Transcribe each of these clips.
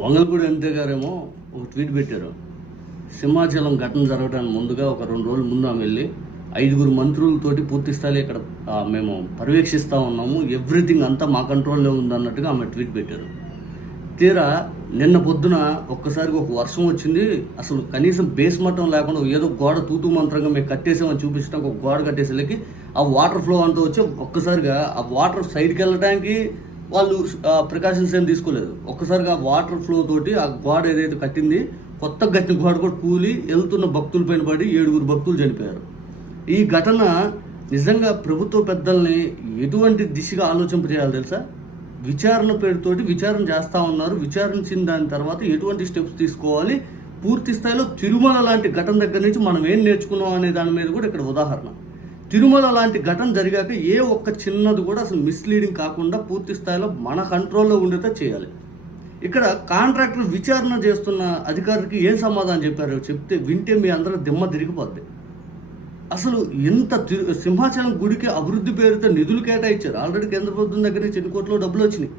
వంగలపూడి అంతే గారేమో ఒక ట్వీట్ పెట్టారు. సింహాచలం ఘటన జరగడానికి ముందుగా ఒక రెండు రోజుల ముందు ఆమె వెళ్ళి ఐదుగురు మంత్రులతోటి పూర్తి స్థాయిలో ఇక్కడ మేము పర్యవేక్షిస్తూ ఉన్నాము ఎవ్రీథింగ్ అంతా మా కంట్రోల్లో ఉంది అన్నట్టుగా ఆమె ట్వీట్ పెట్టారు. తీరా నిన్న పొద్దున ఒక్కసారిగా ఒక వర్షం వచ్చింది అసలు కనీసం బేస్ మట్టం లేకుండా ఏదో గోడ తూతూ మంత్రంగా మేము కట్టేసామని చూపించడానికి ఒక గోడ కట్టేసేలకి ఆ వాటర్ ఫ్లో అంతా వచ్చి ఒక్కసారిగా ఆ వాటర్ సైడ్కి వెళ్ళడానికి వాళ్ళు ప్రికాషన్స్ ఏం తీసుకోలేదు. ఒక్కసారిగా వాటర్ ఫ్లో తోటి ఆ గోడ ఏదైతే కట్టింది కొత్త గట్టిన గోడ కూడా కూలి వెళ్తున్న భక్తుల పైన పడి ఏడుగురు భక్తులు చనిపోయారు. ఈ ఘటన నిజంగా ప్రభుత్వ పెద్దల్ని ఎటువంటి దిశగా ఆలోచింపజేయాలి తెలుసా? విచారణ పేరుతోటి విచారణ చేస్తూ ఉన్నారు. విచారించిన దాని తర్వాత ఎటువంటి స్టెప్స్ తీసుకోవాలి? పూర్తి స్థాయిలో తిరుమల లాంటి ఘటన దగ్గర నుంచి మనం ఏం నేర్చుకున్నాం అనే దాని మీద కూడా ఇక్కడ ఉదాహరణ. తిరుమల లాంటి ఘటన జరిగాక ఏ ఒక్క చిన్నది కూడా అసలు మిస్లీడింగ్ కాకుండా పూర్తి స్థాయిలో మన కంట్రోల్లో ఉండేలా చేయాలి. ఇక్కడ కాంట్రాక్టర్ విచారణ చేస్తున్న అధికారికి ఏం సమాధానం చెప్పారో చెప్తే వింటే మీ అందరూ దిమ్మ తిరిగిపోద్ది. అసలు ఇంత తిరు- సింహాచలం గుడికి అభివృద్ధి పేరుతో నిధులు కేటాయించారు. ఆల్రెడీ కేంద్ర ప్రభుత్వం దగ్గర నుంచి ఎన్ని కోట్లు డబ్బులు వచ్చినాయి.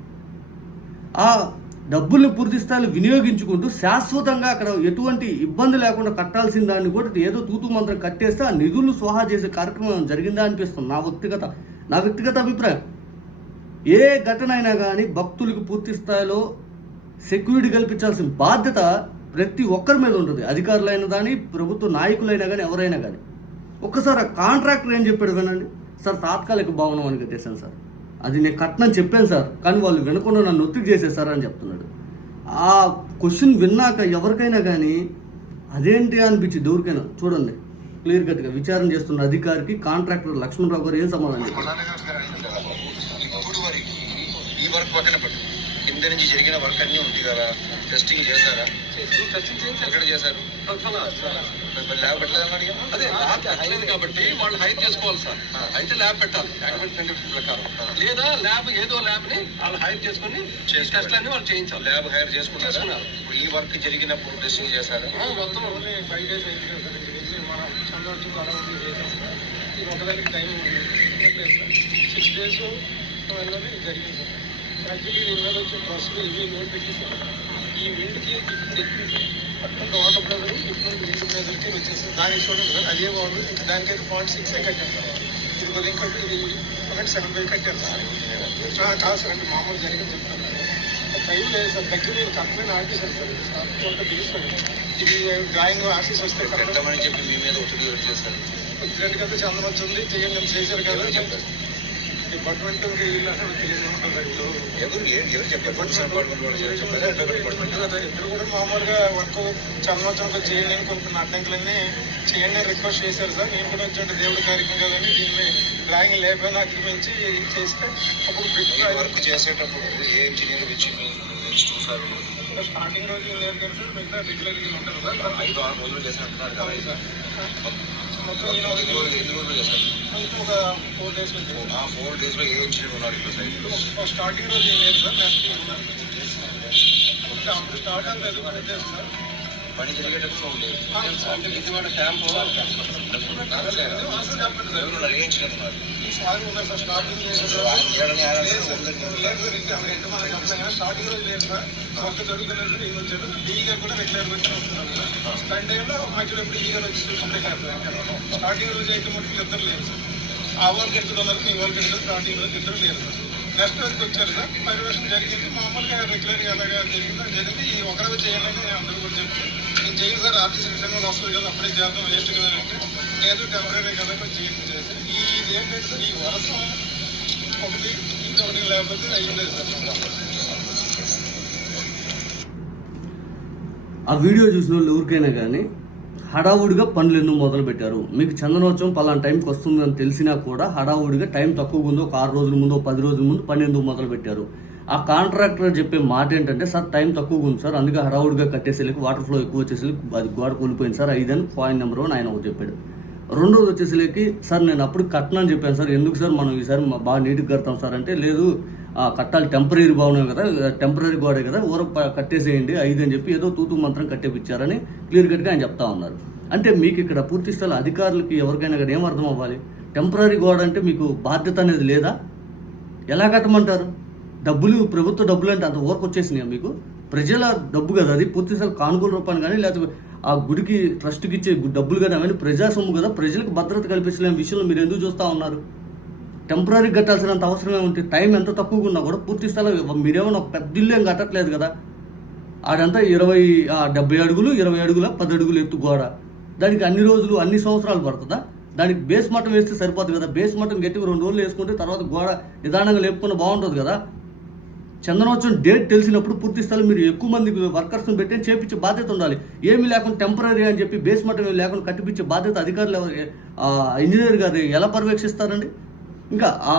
ఆ డబ్బుల్ని పూర్తి స్థాయిలో వినియోగించుకుంటూ శాశ్వతంగా అక్కడ ఎటువంటి ఇబ్బంది లేకుండా కట్టాల్సిన దాన్ని కూడా ఏదో తూతు మంత్రం కట్టేస్తే ఆ నిధులు స్వాహా చేసే కార్యక్రమం జరిగిందా అనిపిస్తుంది. నా వ్యక్తిగత నా వ్యక్తిగత అభిప్రాయం. ఏ ఘటన అయినా కానీ భక్తులకు పూర్తి స్థాయిలో సెక్యూరిటీ కల్పించాల్సిన బాధ్యత ప్రతి ఒక్కరి మీద ఉంటుంది. అధికారులైనా కానీ ప్రభుత్వ నాయకులైనా కానీ ఎవరైనా కానీ ఒక్కసారి ఆ కాంట్రాక్టర్ ఏం చెప్పాడు వినండి సార్ తాత్కాలిక భవనం అని కట్టేశాను సార్. అది నేను కట్నం చెప్పాను సార్. కానీ వాళ్ళు వినకుండా నన్ను ఒత్తిడి చేసేసారు అని చెప్తున్నాడు. ఆ క్వశ్చన్ విన్నాక ఎవరికైనా కానీ అదేంటి అనిపించింది ఎవరికైనా చూడండి. క్లియర్ కట్గా విచారణ చేస్తున్న అధికారికి కాంట్రాక్టర్ లక్ష్మణరావు గారు ఏం సమాధానం చెప్పారు? కింద నుంచి జరిగిన వర్క్ అన్నీ ఉంది కదా. టెస్టింగ్ చేశారా? ఎక్కడ చేశారు? మరి ల్యాబ్ పెట్టలేదన్నాడు కదా? అదే ల్యాబ్ పెట్టలేదు కాబట్టి వాళ్ళు హైర్ చేసుకోవాలి సార్. అయితే ల్యాబ్ పెట్టాలి. కండిషన్ ప్రకారం. లేదా ల్యాబ్ ఏదో ల్యాబ్ని వాళ్ళు హైర్ చేసుకుని చేసుకోవాలి. టెస్ట్లన్నీ వాళ్ళు చేయించాలి. Lab hire. ఇప్పుడు ఈ వర్క్ జరిగినప్పుడు టెస్టింగ్ చేశారా? మొత్తం ఫైవ్ డేస్ మన చేసాం సార్. ఇది ఒకదానికి టైం సిక్స్ డేస్ జరిగింది యాక్చువల్లీ దీని మీద వచ్చే బస్సులు ఇవి లోడ్ పెట్టి సార్ ఈ విండ్కి తెచ్చింది సార్ పక్కన వాటర్ ప్రెజర్ డిఫరెంట్ విండ్ ప్రెజర్కి వచ్చేసింది దానికి చూడండి సార్ అదే బాగుంది దానికైతే పాయింట్ సిక్స్ కట్టాను సార్ ఇది కొద్దిగా ఇంకా ఇది పాయింట్ సెవెన్ ఫైవ్ కట్టారు సార్ ఆ, కాదు సార్ అంటే మామూలు జరిగింది చెప్తాను టైం లేదు సార్ దగ్గర నేను కరెక్ట్గా ఆర్టీసారు సార్ సార్ కొంత తీసుకోండి ఇది డ్రాయింగ్ ఆఫీస్ వస్తే కరెక్ట్ పెట్టమని చెప్పి మీ మీద ఒత్తిడి పెట్టేశారు ప్రెసిడెంట్ కదా చంద్రబాబు ఉంది చేయండి అని చేశారు కదా ఎవరు చెప్పారు డిపార్ట్మెంట్ వీళ్ళు అసలు తెలియదు ఇప్పుడు? ఎవరు ఎవరు చెప్పారు? డిపార్ట్మెంట్ కదా ఇద్దరు కూడా మామూలుగా వర్క్ చంద్రవచ్చంతో చేయండి అని కొన్ని అడ్డంకులన్నీ చేయండి రిక్వెస్ట్ చేశారు సార్. నేను కూడా వచ్చి దేవుడి కార్యక్రమం కదండి దీన్ని డ్రాయింగ్ లేకపోయినా అగ్రిమెంచి చేస్తే అప్పుడు వర్క్ చేసేటప్పుడు ఏ ఇంజనీర్ వచ్చి చూసారు? స్టార్టింగ్ రోజు లేదు కదా సార్ మిగతా రెగ్యులర్ ఉంటారు సార్ ఐదు ఆరు రోజులు చేసినట్టున్నారు కదా ఒక ఫోర్ డేస్ ఆ ఫోర్ డేస్లో ఏ ఉన్నారు. ఇక్కడ సైడ్ స్టార్టింగ్ రోజు ఏం లేదు సార్ నెక్స్ట్ స్టార్ట్ అవ్వలేదు డేస్ సార్ పని జరిగేటప్పుడు ఉండేది క్యాంపు స్టార్టింగ్ సార్. లేదు స్టార్టింగ్ రోజు లేదు సార్ ఒక్క నేను వచ్చాడు కూడా రెగ్యులర్ వచ్చి వస్తున్నాను సార్ టైంలో మధ్యలో ఎప్పుడు ఈ వచ్చి చూసుకుంటే కాదు స్టార్టింగ్ రోజు అయితే మటుకు ఇద్దరు లేదు సార్ ఆ వర్క్ ఎత్తుకున్నారు మీ వర్క్ ఎత్తుకున్నారు స్టార్టింగ్ రోజు ఇద్దరు లేదు సార్ నెక్స్ట్ రోజుకి వచ్చారు సార్. పరివేషణ జరిగింది. మామూలుగా రెగ్యులర్గా అలాగా జరిగిందో. జరిగింది. ఈ ఒకరిగా చేయాలని అందరూ కూడా చెప్తారు నేను చేయండి సార్. ఆర్టీసీ రిటర్న్ వస్తుంది కదా. అప్పుడే చేద్దాం. వేస్ట్ కదా అంటే లేదు టెంపరీ కదా కొంచెం చేయండి చేసి ఈ ఇది ఏంటంటే సార్ ఈ వరస ఒకటి ఇంకొకటి లేకపోతే అయ్యలేదు సార్. ఆ వీడియో చూసిన వాళ్ళు ఎవరికైనా కానీ హడావుడిగా పనులు ఎందుకు మొదలు పెట్టారు మీకు చందనోత్సవం పలానా టైంకి వస్తుందని తెలిసినా కూడా హడావుడిగా టైం తక్కువ ఉందో ఒక ఆరు రోజుల ముందు ఒక పది రోజుల ముందు పని ఎందుకు మొదలు పెట్టారు ఆ కాంట్రాక్టర్ చెప్పే మాట ఏంటంటే సార్ టైం తక్కువ ఉంది సార్ అందుకే హడావుడిగా కట్టేసేలకు వాటర్ ఫ్లో ఎక్కువ వచ్చేసరికి అది గోడ కూలిపోయింది సార్ ఐదని పాయింట్ నెంబర్ వన్ ఆయన ఒకటి చెప్పాడు. రెండోది వచ్చేసరికి సార్ నేను అప్పుడు కట్టనని చెప్పాను సార్. ఎందుకు సార్? మనం ఈసారి బాగా నీట్గా కడతాం సార్. అంటే లేదు కట్టాలి టెంపరీ భవనం కదా టెంపరీ గోడే కదా ఊర కట్టేసేయండి ఐదు అని చెప్పి ఏదో తూతూ మంత్రం కట్టేపిచ్చారని క్లియర్ కట్గా ఆయన చెప్తా ఉన్నారు. అంటే మీకు ఇక్కడ పూర్తి స్థాయి అధికారులకి ఎవరికైనా కానీ ఏం అర్థం అవ్వాలి? టెంపరీ గోడ అంటే మీకు బాధ్యత అనేది లేదా? ఎలా కట్టమంటారు? డబ్బులు ప్రభుత్వ డబ్బులు అంటే అంత ఊరకు వచ్చేసినాయా మీకు? ప్రజల డబ్బు కదా అది పూర్తిసారి కానుకూల రూపాన్ని కానీ లేకపోతే ఆ గుడికి ట్రస్ట్కి ఇచ్చే డబ్బులు కదా అవన్నీ ప్రజా సొమ్ము కదా? ప్రజలకు భద్రత కల్పించలేని విషయంలో మీరు ఎందుకు చూస్తూ ఉన్నారు? టెంపరీ కట్టాల్సినంత అవసరమే ఉంటే టైం ఎంత తక్కువగా ఉన్నా కూడా పూర్తి స్థలం మీరేమన్నా ఒక పెద్ద ఇల్లు ఏం కట్టట్లేదు కదా? ఆడంతా ఇరవై డెబ్బై అడుగులు ఇరవై అడుగుల పది అడుగులు ఎత్తు గోడ. దానికి అన్ని రోజులు అన్ని సంవత్సరాలు పడుతుందా? దానికి బేస్ మటం వేస్తే సరిపోతుంది కదా? బేస్ మటం గట్టిగా రెండు రోజులు వేసుకుంటే తర్వాత గోడ నిదానంగా లేపుకున్న బాగుంటుంది కదా? చందనోత్సవం డేట్ తెలిసినప్పుడు పూర్తి స్థలం మీరు ఎక్కువ మంది వర్కర్స్ని పెట్టి చేపించే బాధ్యత ఉండాలి. ఏమి లేకుండా టెంపరీ అని చెప్పి బేస్మెంట్ లేకుండా కట్టిపించే బాధ్యత అధికారులు ఎవరు- ఇంజనీర్ గారు ఎలా పర్యవేక్షిస్తారండి? ఇంకా ఆ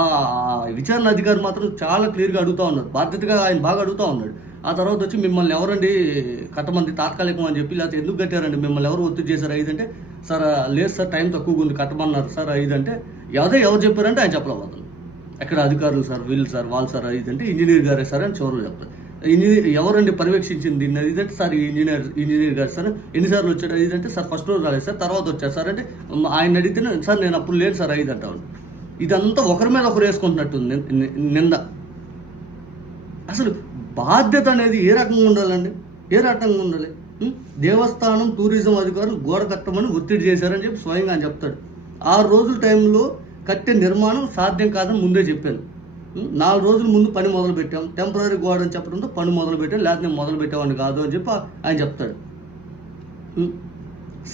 విచారణ అధికారి మాత్రం చాలా క్లియర్గా అడుగుతూ ఉన్నారు బాధ్యతగా ఆయన బాగా అడుగుతూ ఉన్నాడు. ఆ తర్వాత వచ్చి మిమ్మల్ని ఎవరండి కట్టమంది తాత్కాలికం అని చెప్పి లేకపోతే ఎందుకు కట్టారండి? మిమ్మల్ని ఎవరు ఒత్తిడి చేశారు? ఐదు అంటే సార్ లేదు సార్ టైం తక్కువగా ఉంది కట్టమన్నారు సార్ ఐదంటే అంటే ఎవరో ఎవరు చెప్పారంటే ఆయన చెప్పలేకపోతున్నారు. ఎక్కడ అధికారులు సార్ వీళ్ళు సార్ వాళ్ళు సార్ అది అంటే ఇంజనీర్ గారే సార్ అని చివరిలో చెప్తారు ఇంజనీర్ ఎవరండి పర్యవేక్షించింది? దీన్ని అంటే సార్ ఈ ఇంజనీర్ ఇంజనీర్ గారు సార్. ఎన్నిసార్లు వచ్చాడు ఇదంటే అంటే సార్ ఫస్ట్ రోజు రాలేదు సార్ తర్వాత వచ్చారు సార్. అంటే ఆయన అడిగితే సార్ నేను అప్పుడు లేను సార్ ఐదు ఇదంతా ఒకరి మీద ఒకరు వేసుకుంటున్నట్టు ఉంది ని- నింద. అసలు బాధ్యత అనేది ఏ రకంగా ఉండాలండి? ఏ రకంగా ఉండాలి? దేవస్థానం టూరిజం అధికారులు గోడ కట్టమని ఒత్తిడి చేశారని చెప్పి స్వయంగా ఆయన చెప్తాడు. ఆరు రోజుల టైంలో కట్టే నిర్మాణం సాధ్యం కాదని ముందే చెప్పాను. నాలుగు రోజుల ముందు పని మొదలు పెట్టాం టెంపరీ గోడ అని చెప్పడంతో పని మొదలు పెట్టాం లేకపోతే నేను మొదలు పెట్టేవాడిని కాదు అని చెప్పి ఆయన చెప్తాడు.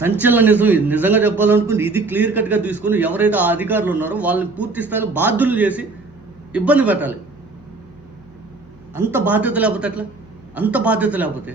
సంచలన నిజం ఇది. నిజంగా చెప్పాలనుకుంటే ఇది క్లియర్ కట్గా తీసుకుని ఎవరైతే ఆ అధికారులు ఉన్నారో వాళ్ళని పూర్తి స్థాయిలో బాధ్యులు చేసి ఇబ్బంది పెట్టాలి. అంత బాధ్యత లేకపోతే ఎట్లా? అంత బాధ్యత లేకపోతే